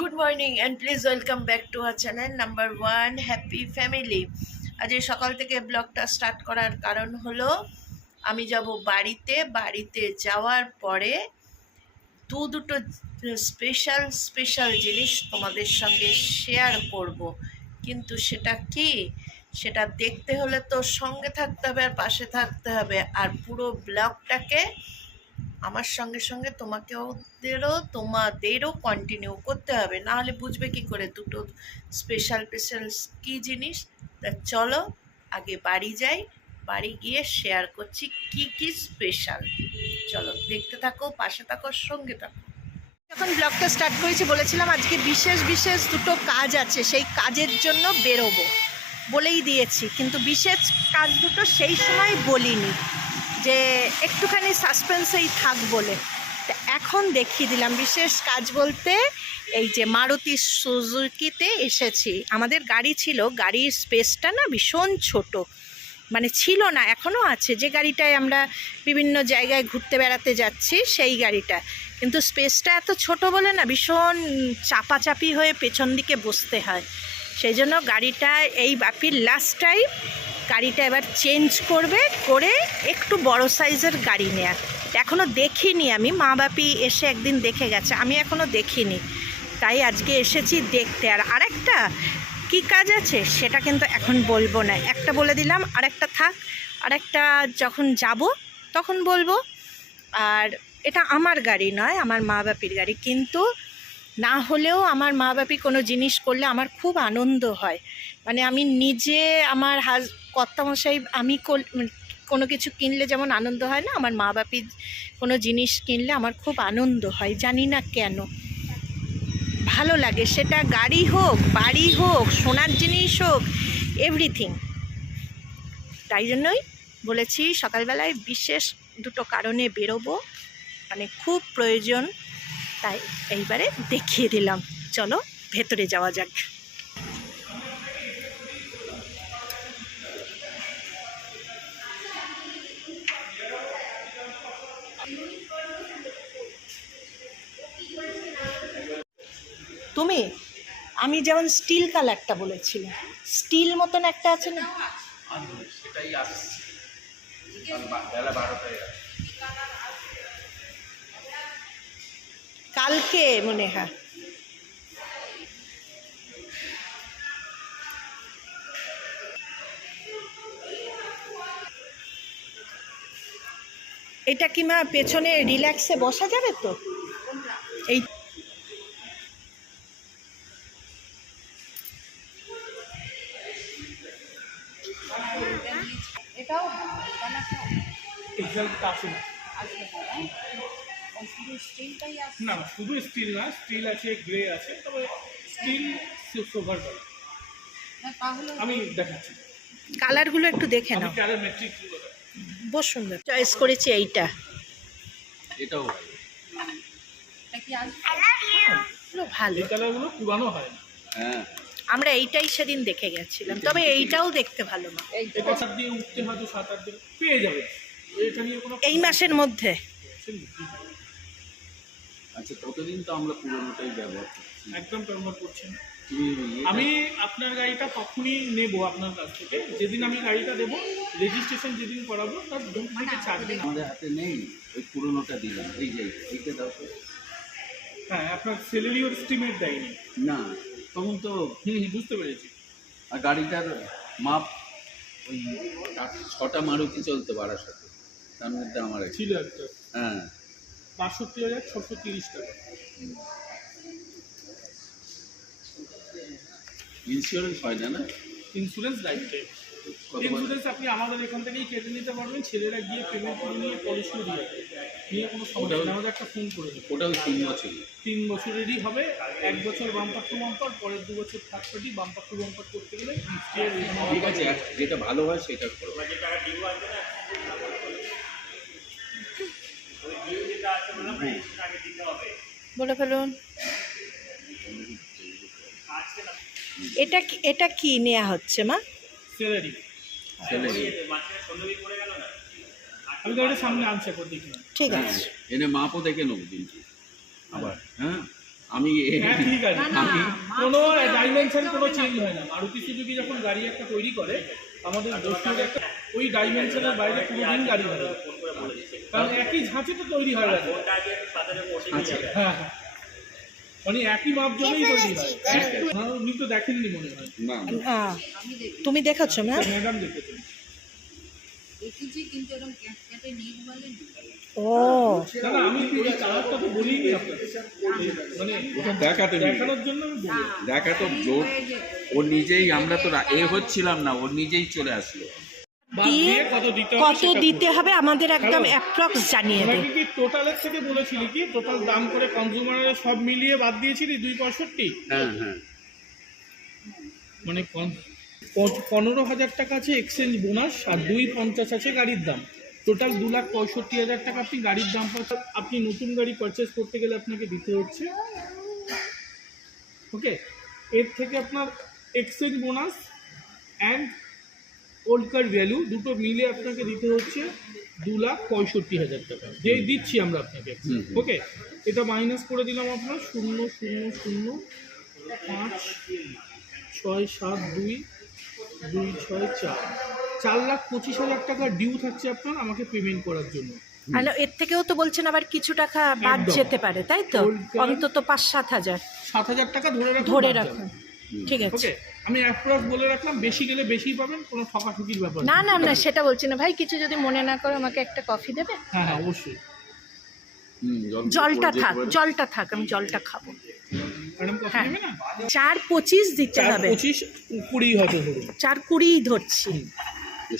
Good morning and please welcome back to our channel number 1 happy family. আজ এই সকাল থেকে ব্লগটা স্টার্ট করার কারণ হলো আমি যাব বাড়িতে যাওয়ার পরে দুটো স্পেশাল জিনিস তোমাদের সঙ্গে শেয়ার করব, কিন্তু সেটা কি সেটা দেখতে হলে তো সঙ্গে থাকতে হবে আর পাশে থাকতে হবে, আর পুরো ব্লগটাকে আমার সঙ্গে সঙ্গে তোমাদেরও কন্টিনিউ করতে হবে, না হলে বুঝবে কি করে দুটো স্পেশাল কী জিনিস। তা চলো আগে বাড়ি যাই, বাড়ি গিয়ে শেয়ার করছি কি স্পেশাল। চলো দেখতে থাকো, পাশে থাকো, সঙ্গে থাকো। যখন ব্লগটা স্টার্ট করেছি বলেছিলাম আজকে বিশেষ দুটো কাজ আছে, সেই কাজের জন্য বেরোবো বলেই দিয়েছি, কিন্তু বিশেষ কাজ দুটো সেই সময় বলিনি, যে একটুখানি সাসপেন্সেই থাক বলে। তা এখন দেখিয়ে দিলাম বিশেষ কাজ বলতে এই যে মারুতি সুজুকিতে এসেছি। আমাদের গাড়ি ছিল, গাড়ির স্পেসটা না ভীষণ ছোট, মানে ছিল না, এখনও আছে, যে গাড়িটায় আমরা বিভিন্ন জায়গায় ঘুরতে বেড়াতে যাচ্ছি সেই গাড়িটা, কিন্তু স্পেসটা এত ছোট বলে না ভীষণ চাপাচাপি হয়ে পেছন দিকে বসতে হয়। সেই জন্য গাড়িটা এই বাপির লাস্ট টাইম গাড়িটা এবার চেঞ্জ করে একটু বড় সাইজের গাড়ি নেয়া। এখনও দেখিনি আমি, মা বাপি এসে একদিন দেখে গেছে, আমি এখনও দেখিনি, তাই আজকে এসেছি দেখতে। আর আরেকটা কী কাজ আছে সেটা কিন্তু এখন বলবো না, একটা বলে দিলাম, আরেকটা থাক, আরেকটা যখন যাব তখন বলবো। আর এটা আমার গাড়ি নয়, আমার মা বাপির গাড়ি, কিন্তু না হলেও আমার মা বাপি কোনো জিনিস করলে আমার খুব আনন্দ হয়। মানে আমি নিজে আমার কর্তামশাই আমি কোনো কিছু কিনলে যেমন আনন্দ হয় না, আমার মা বাপি কোনো জিনিস কিনলে আমার খুব আনন্দ হয়, জানি না কেন ভালো লাগে, সেটা গাড়ি হোক, বাড়ি হোক, সোনার জিনিস হোক, এভরিথিং। তাই জন্যই বলেছি সকালবেলায় বিশেষ দুটো কারণে বেরোবো, মানে খুব প্রয়োজন, তাই এইবারে দেখিয়ে দিলাম। চলো ভেতরে যাওয়া যাক। তুমি আমি যেমন স্টিল কালারটা বলেছিলাম, স্টিল মতন একটা আছে না, কালকে মনে হয়। এটা কি মা পেছনে রিল্যাক্সে বসা যাবে তো? এই এটাও না, শুধু স্টিল না, স্টিল আছে, গ্রে আছে, তবে স্টিল সুপার কালার। আমি দেখাচ্ছি, কালারগুলো একটু দেখে নাও, বহু সুন্দর চয়েস করেছি এইটা। এটাও ভালো, এই কালারগুলো পুরানো হয় না। হ্যাঁ, আমরা এইটাই সেদিন দেখে গেছিলাম, তবে এইটাও দেখতে ভালো মা। এটা দিয়ে উঠতে হয়তো 7-8 দিন পেয়ে যাবে, এটা নিয়ে কোনো এই মাসের মধ্যে। আচ্ছা, ততদিন তো আমরা পুরোনোটাই ব্যবহার করছি, একদম ব্যবহার করছি না। আমি আপনার গাড়িটা তখনই নেব আপনার কাছ থেকে, যেদিন আমি গাড়িটা দেবো, রেজিস্ট্রেশন যেদিন করাবো তার 2 থেকে 4 দিন আমাদের হাতে নেই, ওই পুরোনোটা দিলাম। এই যে এইটা দাও তো। হ্যাঁ, আপনার স্যালারি ওর এস্টিমেট দেয়নি না, তখন তো বুঝতে পেরেছি। আর গাড়িটার মাপ ওই 6টা মারুতি চলতে পারার সাথে, তার মধ্যে আমার ছিল একটা, হ্যাঁ, ৬২,৬৩০ টাকা। ইন্স্যুরেন্স হয় না? ইন্স্যুরেন্স লাইফ টাইম ইন্স্যুরেন্স আপনি আমাদের এখান থেকেই কেটে নিতে পারবেন, ছেলেরা গিয়ে পেমেন্ট করে নিয়ে পলিশিও দিয়ে নিয়ে কোনো সমস্যা নেই, আমাদের একটা ফোন করে দেবে। ওটা ওই 3 বছর, 3 বছরেরই হবে, 1 বছর বাম্পার টু বাম্পার, পরের 2 বছর third party, bumper to bumper করতে গেলে ঠিক আছে, যেটা ভালো হয় সেটা করো। বলে ফেলুন। এটা কি নেওয়া হচ্ছে মা? স্যালারি। আমি গাড়ির সামনে আনছে করে দেখলাম। ঠিক আছে, এনে মাপও দেখে নেবো কিন্তু আবার। হ্যাঁ, আমি হ্যাঁ ঠিক আছে, কোনো ডাইমেনশন কোনো চেঞ্জ হয় না। মারুতি সুজুকি যখন গাড়ি একটা তৈরি করে আমাদের বস্তুর একটা ওই ডাইমেনশনের বাইরে কোনোদিন গাড়ি হয় না, কারণ একই ঝাঁচে তো তৈরি হয় গাড়ি। হ্যাঁ হ্যাঁ, মানে একই মাপ জন্যই তৈরি হয়। উনি তো দেখেননি মনে হয়। না তুমি দেখেছো না? ম্যাডাম দেখেছেন। ও না না, আমি এই কালারটা তো বলিনি আপনাকে, মানে ওটা দেখাতে দেখানোর জন্য আমি বলি। দেখাতো জোর ও নিজেই, আমরা তো হচ্ছিলাম না, ও নিজেই চলে আসলো। বাদ দিয়ে দিয়ে কত দিতে হবে কত সেটা দিতে হবে আমাদের একদম হ্যালো? অ্যাপ্রক্স জানিয়ে দে। তোমাকে কি টোটালের থেকে বলেছিলি কি টোটাল দাম করে কনজিউমারের সব মিলিয়ে বাদ দিয়েছিলি 265? হ্যাঁ হ্যাঁ, মানে 15,000 টাকা আছে এক্সচেঞ্জ বোনাস আর 250 আছে গাড়ির দাম, টোটাল 2,65,000 টাকা আপনি গাড়ির দাম পাচ্ছেন। আপনি নতুন গাড়ি পারচেস করতে গেলে আপনাকে দিতে হচ্ছে, ওকে, এর থেকে আপনার exchange bonus and old car value দুটো মিলে আপনাকে দিতে হচ্ছে 2,65,000 টাকা, যেই দিচ্ছি আমরা আপনাকে, ওকে। এটা মাইনাস করে দিলাম আপনার 0,005,6,7,2,2,6,4 4,25,000 টাকা ডিউ থাকছে আপনার আমাকে পেমেন্ট করার জন্য। আর এর থেকেও তো বলছেন আবার কিছু টাকা বাদ একদম। যেতে পারে, তাই তো? ওই- অন্তত 5-7 হাজার 7,000 টাকা ধরে ধরে বাদ রাখুন। যাবে। ঠিক আছে। ওকে, আমি অ্যাপ্রক্স বলে রাখলাম, বেশি গেলে বেশি পাবেন, কোনো ঠকাঠকির ব্যাপার না নেই। না না, সেটা বলছি না ভাই, কিছু যদি মনে না করে আমাকে একটা কফি দেবে? হ্যাঁ হ্যাঁ অবশ্যই। জলটা থাক, জলটা থাক, আমি জলটা খাবো। ম্যাডাম কফি হ্যাঁ। নেবে না? 4.25 দিতে হবে। 4,25, 20 হয়তো ধরুন। 4.20 ধরছি।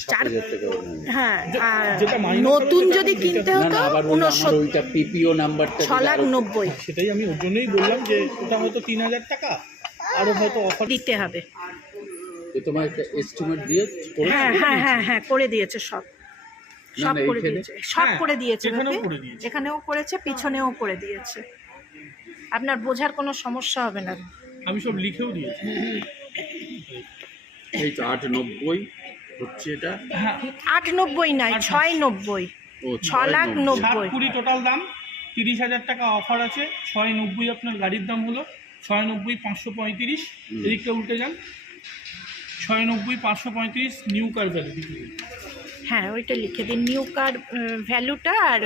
7,000 টাকা হবে না। হ্যাঁ, আর যেটা minus নতুন হবে সেটা যদি দিতে কিনতে না, হতো আবার ওই আমার ওইটা পিপিও নাম্বারটা 6,90,000 সেটাই আমি ওর জন্যই বললাম যে ওটা হয়তো 3,000 টাকা, আরও হয়তো অফার। দিতে হবে। তোমার একটা এস্টিমেট দিয়ে হ্যাঁ হ্যাঁ হ্যাঁ হ্যাঁ, করে দিয়েছে সব, না, সব না, করে এইখানে- দিয়েছে, সব হ্যাঁ, করে দিয়েছে এখানেও বাপি। করে দিয়েছে। এখানেও করেছে, পিছনেও করে দিয়েছে। আপনার বোঝার কোনো সমস্যা হবে না। আমি সব লিখেও দিয়েছি। এই তো 8,90 হচ্ছে এটা। হ্যাঁ, 8,90 নয়, 6,90, ও 6,90,000। 7,20 টোটাল দাম, 30,000 টাকা অফার আছে, 690 আপনার গাড়ির দাম হলো, 690 535, এদিকটা উল্টে যান, 690 535 নিউ কার ভ্যালু দিতে। হ্যাঁ, ওইটা লিখে দিন, নিউ কার ভ্যালুটা। আর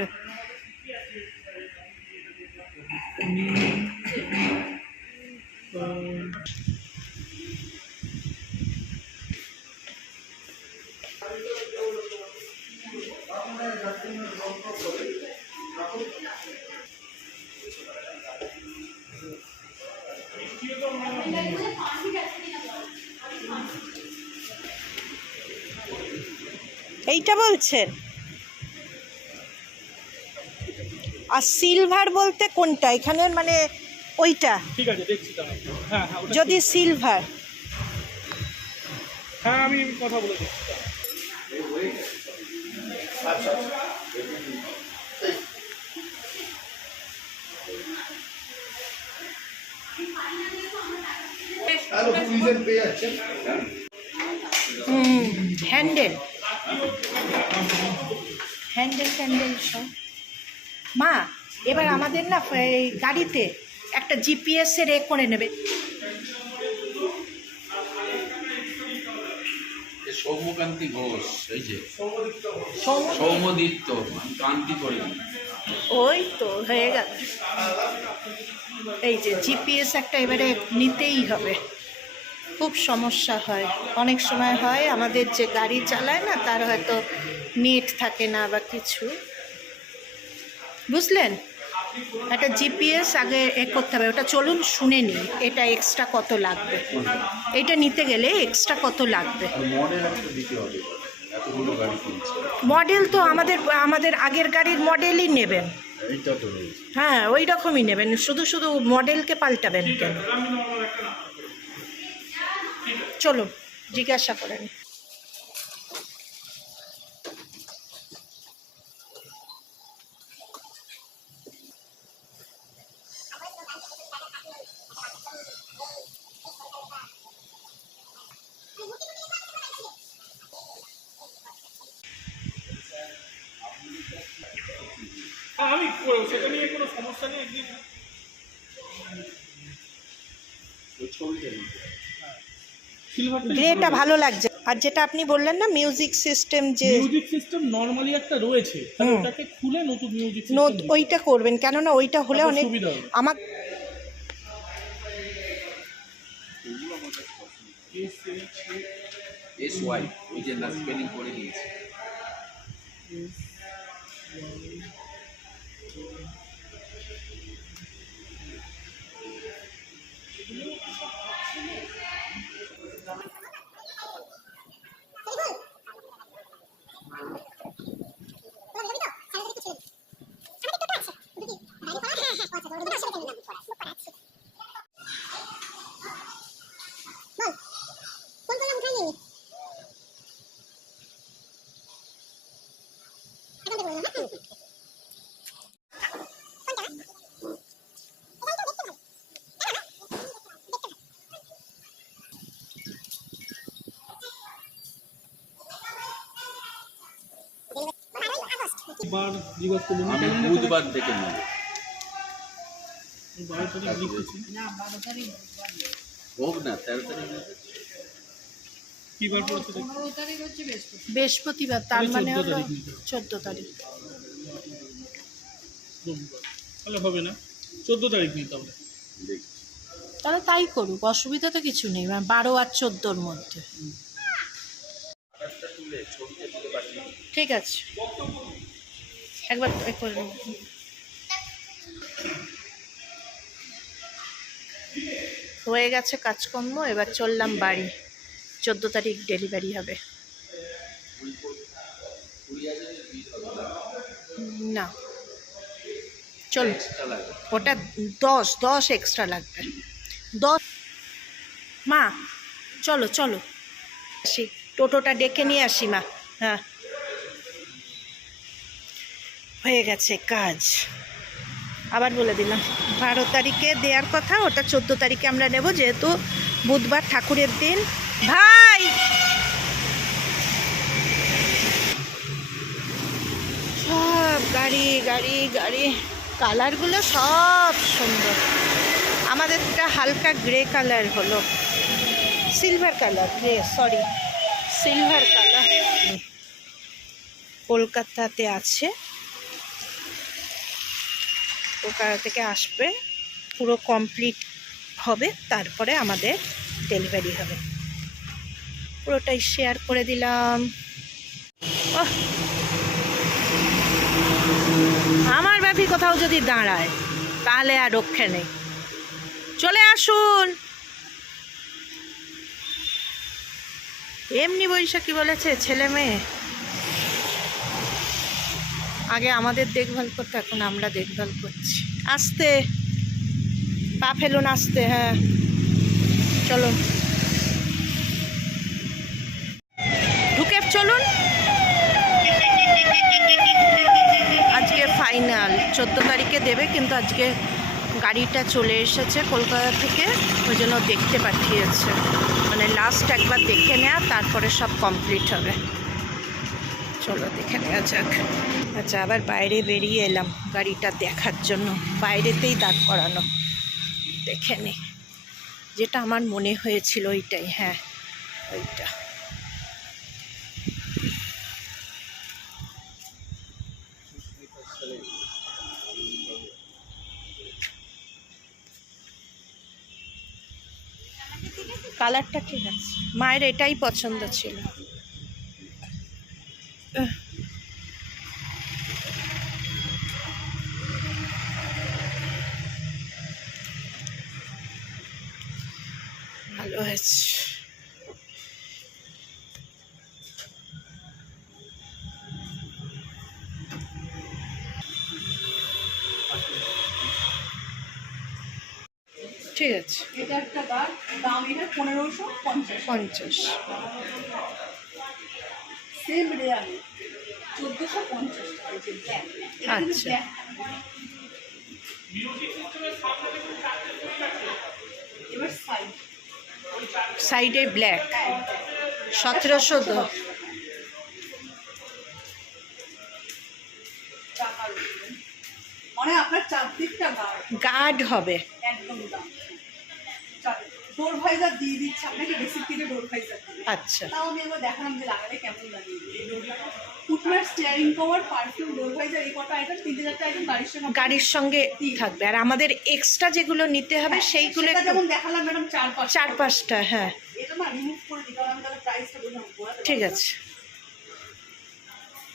এইটা বলছেন? আর সিলভার বলতে কোনটা এখানে, মানে ওইটা? ঠিক আছে, দেখছি তাহলে। হ্যাঁ হ্যাঁ, ওটা যদি সিলভার, হ্যাঁ আমি কথা বলে দিচ্ছি তাহলে। হ্যান্ডেল হ্যান্ডেল সব। মা, এবার আমাদের না এই গাড়িতে একটা জিপিএস এর করে নেবে। সৌম্যকান্তি ঘোষ, এই যে সৌম্যদীপ্ত, আমি কান্তি করি। ওই তো হয়ে গেল। এই যে জিপিএস একটা এবারে নিতেই হবে, খুব সমস্যা হয়। অনেক সময় হয় আমাদের যে গাড়ি চালায় না, তার হয়তো নেট থাকে না বা কিছু, বুঝলেন? একটা জিপিএস আগে করতে হবে। ওটা চলুন শুনে নিই, এটা এক্সট্রা কত লাগবে, এটা নিতে গেলে এক্সট্রা কত লাগবে। মডেল একটা দিতে হবে, এতগুলো গাড়ি কিনছে। মডেল তো আমাদের আগের গাড়ির মডেলই নেবেন। এইটা তো রয়েছে। হ্যাঁ, ওই রকমই নেবেন, শুধু শুধু মডেলকে পাল্টাবেন কেন? চলুন জিজ্ঞাসা করেন। হ্যাঁ আমি করবো, সেটা নিয়ে কোনো সমস্যা নেই। একদিন গ্রেটা ভালো লাগছে। আর যেটা আপনি বললেন না মিউজিক সিস্টেম, যে মিউজিক সিস্টেম নরমালি একটা রয়েছে, তাহলে ওটাকে খুলে নতুন মিউজিক ওইটা করবেন, কেননা ওইটা হলে অনেক সুবিধা হবে। আমার SY ওই যে না স্পেলিং করে দিয়েছে। বার জিজ্ঞাসা করুন, আমি বুধবার থেকে নেব। 12 তারিখ লিখেছি। হোক না 13 তারিখ কি বার পড়েছে? বৃহস্পতিবার, তার মানে 14 তারিখ নিতে। 14 তারিখ। রবিবার তাহলে হবে না, 14 তারিখ নিতে হবে। দেখি। তাহলে তাই করুক, অসুবিধা তো কিছু নেই, মানে 12 আর 14-র মধ্যে। ঠিক আছে, একবার হয়ে গেছে কাজকর্ম, এবার চললাম বাড়ি। 14 তারিখ ডেলিভারি হবে। না চল, ওটা 10 এক্সট্রা লাগবে। 10 মা, চলো চলো আসি, টোটোটা ডেকে নিয়ে আসি মা। হ্যাঁ হয়ে গেছে কাজ, আবার বলে দিলাম 12 তারিখে দেওয়ার কথা, ওটা 14 তারিখে আমরা নেব, যেহেতু বুধবার ঠাকুরের দিন। ভাই সব গাড়ি গাড়ি গাড়ি, কালারগুলো সব সুন্দর। আমাদেরটা হালকা গ্রে কালার হলো, silver colour, grey sorry silver colour. কলকাতাতে আছে, কলকাতা থেকে আসবে, পুরো কমপ্লিট হবে, তারপরে আমাদের ডেলিভারি হবে। পুরোটাই শেয়ার করে দিলাম। আমার বাপি কোথাও যদি দাঁড়ায় তাহলে আর রক্ষে নেই, চলে আসুন। এমনি বৈশাখী বলেছে ছেলে মেয়ে, আগে আমাদের দেখভাল করতে, এখন আমরা দেখভাল করছি। আসতে পা ফেলুন, আসতে। হ্যাঁ চলো ঢুকে চলুন। আজকে ফাইনাল 14 তারিখে দেবে, কিন্তু আজকে গাড়িটা চলে এসেছে কলকাতা থেকে, ওই জন্য দেখতে পাঠিয়েছে, মানে লাস্ট একবার দেখে নেওয়া, তারপরে সব কমপ্লিট হবে। চলো দেখে নেওয়া যাক। আচ্ছা, আবার বাইরে বেরিয়ে এলাম গাড়িটা দেখার জন্য, বাইরেতেই দাঁড় করানো, দেখে নে, যেটা আমার মনে হয়েছিল ওইটাই। হ্যাঁ ওইটা। কালারটা ঠিক আছে, মায়ের এটাই পছন্দ ছিল। ভালো হয়েছে। ঠিক আছে, এটা একটা গাছ, দাম এটা 1550। সেম রেয়ার 1450 টাকা। আচ্ছা এবার সাইড সাইডে ব্ল্যাক 1710। মানে আপনার চারদিকটা গার্ড হবে। একদম একদম দাম। ডোর ভাইজার দিয়ে দিচ্ছে আপনাকে, বেসিক থেকে ডোর ভাইজার দিয়ে। আচ্ছা তাও আমি একবার দেখালাম যে লাগালে কেমন লাগে। ফুটওয়্যার, স্টিয়ারিং কভার, পারফিউম, ডোর ভাইজার, এই কটা আইটেম 3-4টা আইটেম গাড়ির সঙ্গে থাকবে। আর আমাদের এক্সট্রা যেগুলো নিতে হবে সেইগুলো সেটা একটু যেমন দেখালাম ম্যাডাম 4-5 4-5টা। হ্যাঁ এটা না রিমুভ করে দিই, কারণ আমি তাহলে প্রাইসটা বোঝাবো। ঠিক আছে।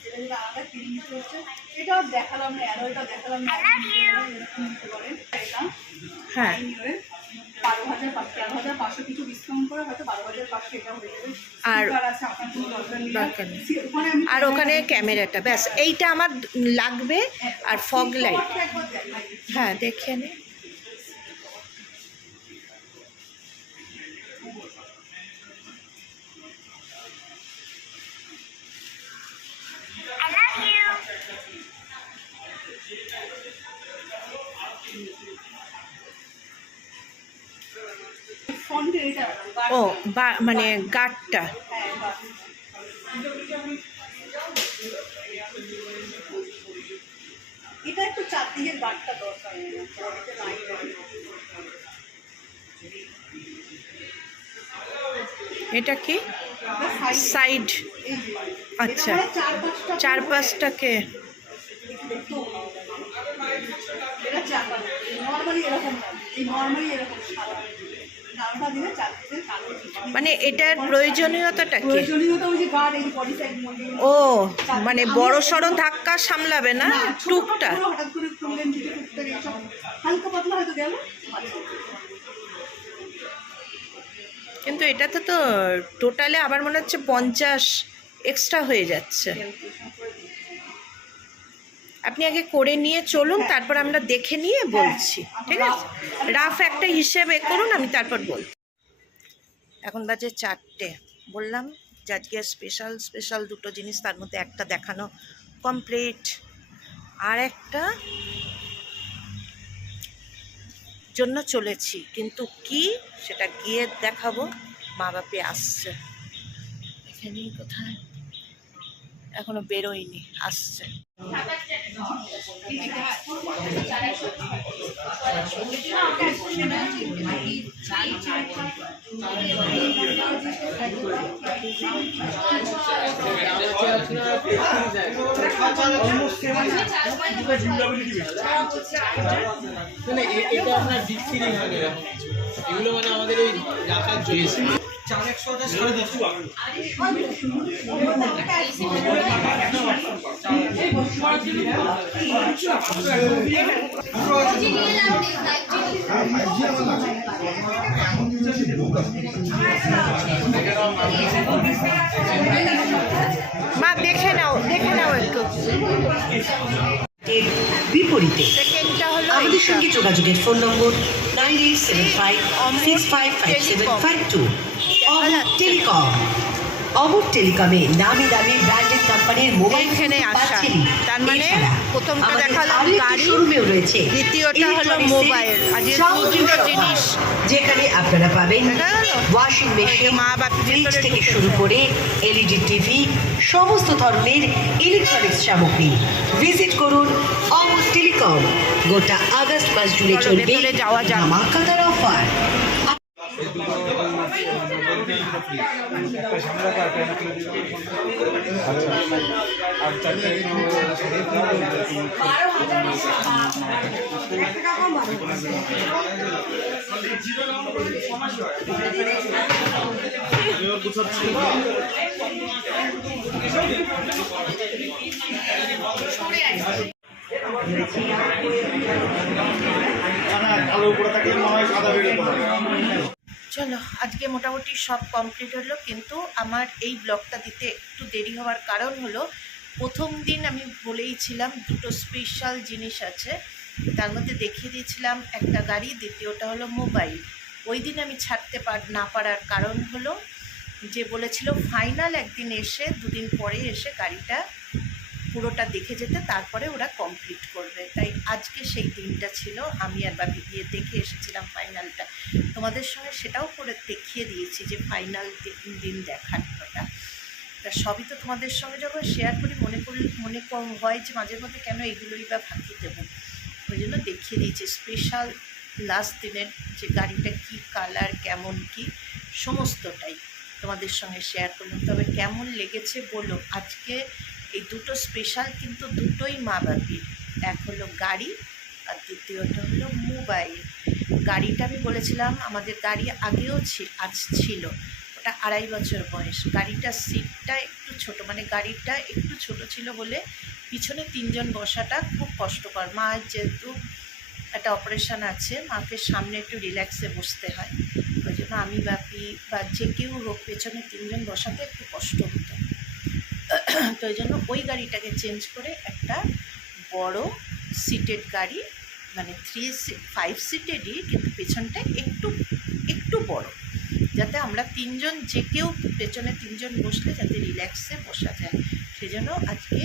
এটা যেটা আলাদা কিনতে হচ্ছে, এটাও দেখালাম না, অ্যালয়টা দেখালাম না, এরকম নিতে পারেন। এটা হ্যাঁ 12,500 কিছু ডিসকাউন্ট করে হয়তো 12,500 এটা হয়ে যাবে। আর আছে আপনার কোনো দরকার নেই। দরকার নেই। ওখানে আমি আর ওখানে ক্যামেরাটা ব্যাস এইটা আমার লাগবে। আর ফগ লাইট একবার দেখাই। হ্যাঁ দেখে নে। ফন্টে এটা ও মানে গার্ডটা। হ্যাঁ বাহ। এটা একটু চারদিকের গার্ডটা দরকার। এটা কি সাইড? আচ্ছা 4-5টাকে এটা চাকা নর্মালি এরকম না, এই নর্মালি এরকম সাদা কালোটা দিলে চারদিকে কালো। মানে এটার প্রয়োজনীয়তাটা কি? প্রয়োজনীয়তা ওই যে গার্ড, এই বডি সাইড মধ্যে। ও মানে বড় সড়ো ধাক্কা সামলাবে না টুকটা। হঠাৎ করে খুললেন দিকে টুকটা গেছে, হালকা পাতলা হয়তো গেল। কিন্তু এটাতে তো টোটালে আবার মনে হচ্ছে 50 এক্সট্রা হয়ে যাচ্ছে। আপনি আগে করে নিয়ে চলুন, তারপর আমরা দেখে নিয়ে বলছি। ঠিক আছে, রাফ একটা হিসেবে করুন, আমি তারপর বলছি। এখন বাজে 4টে। বললাম যে আজকে স্পেশাল দুটো জিনিস, তার মধ্যে একটা দেখানো কমপ্লিট। আর একটা জন্য চলেছি, কিন্তু কি সেটা গিয়ে দেখাবো। মা বাপি আসছে, এখানেই কোথায়, এখনো বেরোয়নি, আসছে। এটা আপনার ডিপ ফিলিং হবে, এগুলো মানে আমাদের ওই রাখার জন্য 4-100টা মা দেখে নাও একটু। এর বিপরীতে সেকেন্ডটা হলো আমাদের এইটা। সঙ্গে যোগাযোগের ফোন নম্বর 9875655752। অমর টেলিকম। অমর টেলিকমে নামি দামি ব্র্যান্ডেড কোম্পানির মোবাইল এইখানে আসা। তার মানে প্রথমটা দেখালাম গাড়ি, শোরুমেও রয়েছে দ্বিতীয়টা হলো মোবাইল। আজকে দুটো জিনিস যেখানে আপনারা পাবেন দেখা গেল? ওয়াশিং মেশিন, মা বাপি ফ্রিজ ভিতরে থেকে ঢুকেছে। শুরু করে এলইডি টিভি, সমস্ত ধরনের ইলেকট্রনিক্স সামগ্রী। ভিজিট করুন অমর টেলিকম। গোটা আগস্ট মাস জুড়ে চলো, চলবে ভেতরে যাওয়া যাক। ধামাকাদার অফার। চলো, আজকে মোটামুটি সব কমপ্লিট হলো, কিন্তু আমার এই ব্লগটা দিতে একটু দেরি হওয়ার কারণ হলো, প্রথম দিন আমি বলেইছিলাম দুটো স্পেশাল জিনিস আছে, তার মধ্যে দেখিয়ে দিয়েছিলাম একটা গাড়ি, দ্বিতীয়টা হলো মোবাইল। ওই দিন আমি ছাড়তে না পারার কারণ হলো যে বলেছিল ফাইনাল একদিন এসে, দুদিন পরে এসে গাড়িটা পুরোটা দেখে যেতে, তারপরে ওরা কমপ্লিট করবে। তাই আজকে সেই দিনটা ছিল, আমি আর বাপি গিয়ে দেখে এসেছিলাম ফাইনালটা। তোমাদের সঙ্গে সেটাও করে দেখিয়ে দিয়েছি যে ফাইনাল দিন দেখার কথা। তা সবই তো তোমাদের সঙ্গে যখন শেয়ার করি মনে হয় যে মাঝে মধ্যে কেন এগুলোই বা ফাঁকি দেবো, ওই জন্য দেখিয়ে দিয়েছি। স্পেশাল লাস্ট দিনের যে গাড়িটা কি কালার, কেমন কি সমস্তটাই তোমাদের সঙ্গে শেয়ার করলাম। তবে কেমন লেগেছে বলো। আজকে এই দুটো স্পেশাল কিন্তু দুটোই মা বাপির, এক হলো গাড়ি আর দ্বিতীয়টা হলো মোবাইল। গাড়িটা আমি বলেছিলাম আমাদের গাড়ি আগেও ছিল, ওটা 2.5 বছর বয়স। গাড়িটার সিটটা একটু ছোট, মানে গাড়িটা একটু ছোট ছিল বলে পিছনে 3 জন বসাটা খুব কষ্টকর। মা যেহেতু একটা অপারেশান আছে, মাকে সামনে একটু রিল্যাক্সে বসতে হয়, ওই জন্য আমি বাপি বা যে কেউ হোক পেছনে 3 জন বসাতে একটু কষ্ট হতো। তো ওই জন্য ওই গাড়িটাকে চেঞ্জ করে একটা বড় সিটেড গাড়ি, মানে 5 সিটেরই, কিন্তু পেছনটা একটু বড়, যাতে আমরা 3 জন যে কেউ পেছনে 3 জন বসলে যাতে রিল্যাক্সে বসা যায়। সেজন্য আজকে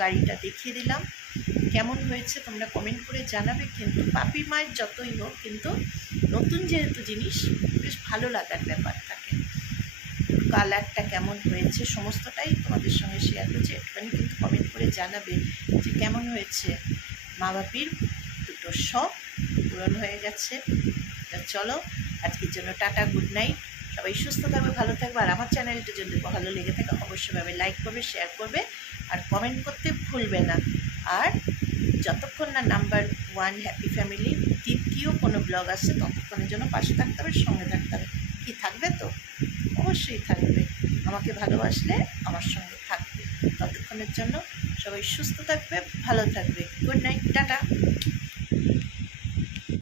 গাড়িটা দেখিয়ে দিলাম। কেমন হয়েছে তোমরা কমেন্ট করে জানাবে। কিন্তু বাপি মায়ের যতই হোক, কিন্তু নতুন যেহেতু জিনিস বেশ ভালো লাগার ব্যাপার থাকে। কালারটা কেমন হয়েছে সমস্তটাই তোমাদের সঙ্গে শেয়ার করছি, একটুখানি কিন্তু কমেন্ট করে জানাবে যে কেমন হয়েছে। মা বাপির দুটো শখ পূরণ হয়ে গেছে। তা চলো আজকের জন্য টাটা, গুড নাইট। সবাই সুস্থ থাকবে, ভালো থাকবে। আর আমার চ্যানেলটা যদি ভালো লেগে থাকে অবশ্যইভাবে লাইক করবে, শেয়ার করবে আর কমেন্ট করতে ভুলবে না। আর যতক্ষণ না নাম্বার 1 হ্যাপি ফ্যামিলির দ্বিতীয় কোনো ব্লগ আসছে ততক্ষণের জন্য পাশে থাকতে হবে, সঙ্গে থাকতে হবে। কি থাকবে তো? অবশ্যই থাকবে। আমাকে ভালোবাসলে আমার সঙ্গে থাকবে। ততক্ষণের জন্য সবাই সুস্থ থাকবে, ভালো থাকবে। Good night, tata.